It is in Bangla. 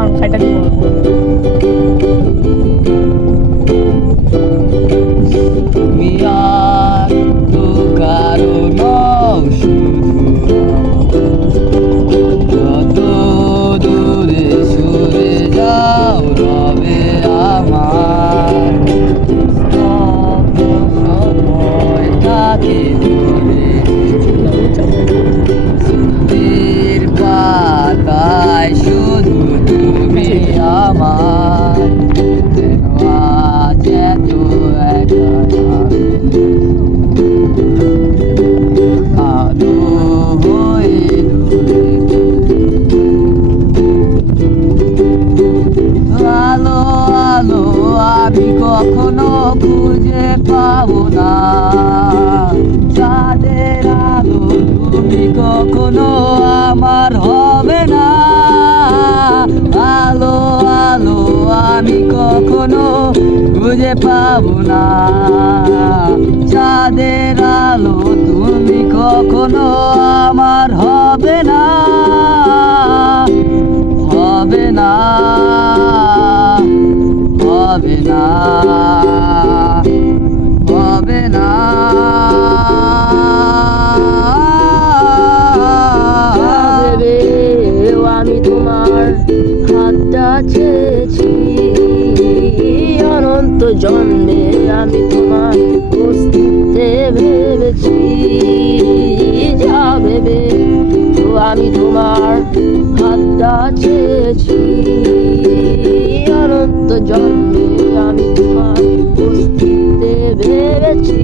সাউন্ড খাইটা দিব তুমি আর তো কারো নও, শুধু যত দূরে সরে যাও রবে আমার স্তব্ধ সময় থাকে ধরে সুন্দর পাতায় শুধু তুমি আমার যেন আজ এত একা আলো হয়ে দূরে আলো আলো আমি কখনো খুঁজে পাবো না, চাঁদের আলো তুমি কখনো আমার হবে না। আলো আলো আমি কখনো খুঁজে পাবো না, চাঁদের আলো তুমি কখনো আমার হবে না, হবে না, হবে না, হবে না। আমি তোমার হাতটা ছেড়েছি, অনন্ত জন্মে আমি তোমার অস্তিত্বে ভেবেছি, যা ভেবে তো আমি তোমার হাতটা ছেড়েছি, অনন্ত জন্মে আমি তোমার অস্তিত্বে ভেবেছি।